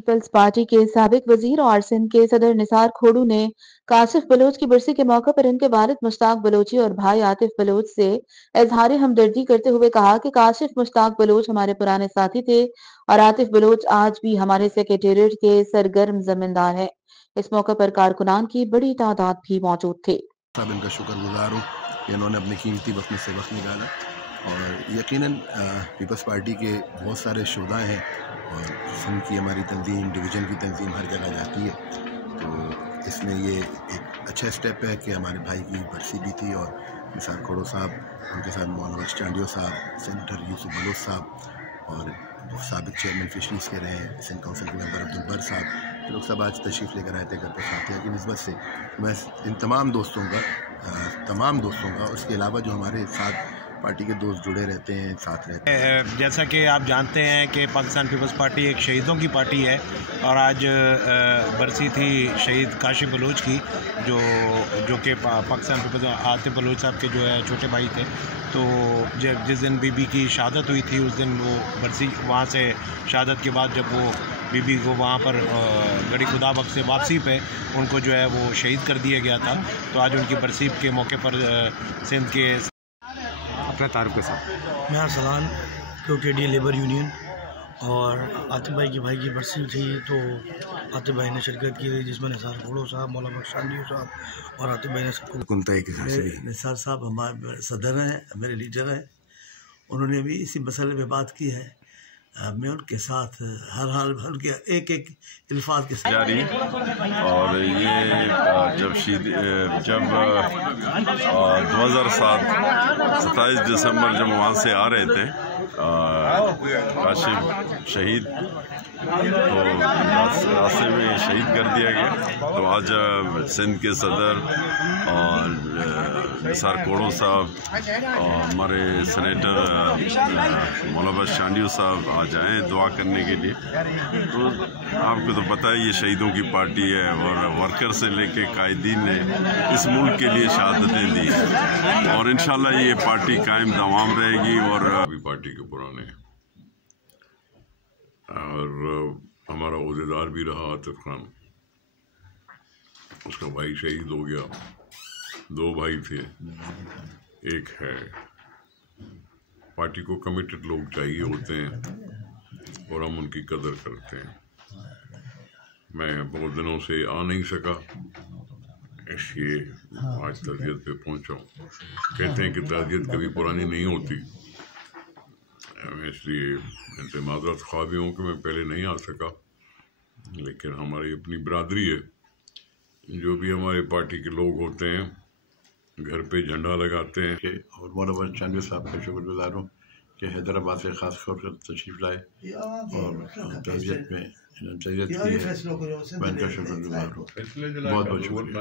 Peoples party के साबिक वजीर और सिंध के सदर निसार खोड़ू ने काशिफ बलोच की बरसी के मौके पर इनके वालिद मुश्ताक बलोची और भाई आतिफ बलोच से इजहार हमदर्दी करते हुए कहा कि काशिफ मुश्ताक बलोच हमारे पुराने साथी थे और आतिफ बलोच आज भी हमारे सेक्रेटेरिएट के सरगर्म जमींदार है। इस मौके पर कारकुनान की बड़ी तादाद भी मौजूद थे। सब इनका शुक्रगुजार हूँ कि इन्होंने अपने कीमती वक्त में से वक्त निकाला और यकीनन पीपल्स पार्टी के बहुत सारे शुदा हैं और सिंध की हमारी तंजीम, डिवीज़न की तंजीम हर जगह जाती है, तो इसमें ये एक अच्छा स्टेप है कि हमारे भाई की बरसी भी थी और निसार खोड़ो साहब, उनके साथ मौलाना चांडियो साहब, सेनेटर यूसुफ बलोच साहब और साबिक चेयरमैन फिशरीज़ के रहे सिंध काउंसिल के मेंबर अब्दुल बर साहब, लोग सब आज तशरीफ़ लेकर आए थे घर पर साथिया की निस्बत से। मैं इन तमाम दोस्तों का उसके अलावा जो हमारे साथ पार्टी के दोस्त जुड़े रहते हैं, साथ रहते हैं। जैसा कि आप जानते हैं कि पाकिस्तान पीपल्स पार्टी एक शहीदों की पार्टी है और आज बरसी थी शहीद काशिफ बलोच की, जो कि पाकिस्तान पीपल्स आतिफ बलोच साहब के जो है छोटे भाई थे। तो जिस दिन बीबी की शहादत हुई थी उस दिन वो बरसी, वहाँ से शहादत के बाद जब वो बीबी को वहाँ पर गड़ी खुदा बख्श से वापसी पे उनको जो है वो शहीद कर दिया गया था, तो आज उनकी बरसी के मौके पर सिंध के अपना तारुफ के साथ मैं अरसलान QKD लेबर यूनियन और आतिफ भाई की बरसी थी, तो आतिफ भाई ने शिरकत की थी जिसमें निसार खोड़ो साहब, मौलाना चांडियो साहब और आतिफ भाई ने निसार साहब हमारे सदर हैं, मेरे लीडर हैं, उन्होंने भी इसी मसले पे बात की है। मैं उनके साथ हर हाल उनके एक अल्फाज के साथ जारी। और ये जब 2007 27 दिसंबर जब वहाँ से आ रहे थे काशिफ शहीद, तो रास्ते में शहीद कर दिया गया। तो आज सिंध के सदर और निसार खोड़ो साहब और हमारे सेनेटर मौलाना चांडियो साहब आज आए दुआ करने के लिए। तो आपको तो पता है ये शहीदों की पार्टी है और वर्कर से लेके कायदीन ने इस मुल्क के लिए शहादतें दी और इंशाल्लाह ये पार्टी कायम दवाम रहेगी। और अभी पार्टी के पुराने और हमारा ओहदेदार भी रहा आतिफ खान, उसका भाई शहीद हो गया, 2 भाई थे, एक है। पार्टी को कमिटेड लोग चाहिए होते हैं और हम उनकी कदर करते हैं। मैं बहुत दिनों से आ नहीं सका, इसलिए आज तज़ियत पे पहुंचा हूँ। कहते हैं कि तज़ियत कभी पुरानी नहीं होती, इसलिए इनसे माज़रत ख्वाह भी हूँ कि मैं पहले नहीं आ सका, लेकिन हमारी अपनी बिरादरी है, जो भी हमारे पार्टी के लोग होते हैं घर पे झंडा लगाते हैं। और मौलाना चांडियो साहब का शुक्रगुजार हूँ कि हैदराबाद से ख़ास तौर पर तशरीफ़ लाए और तज़ियत की है, मैं इनका शुक्रगुजार हूँ। बहुत बहुत शुक्रिया।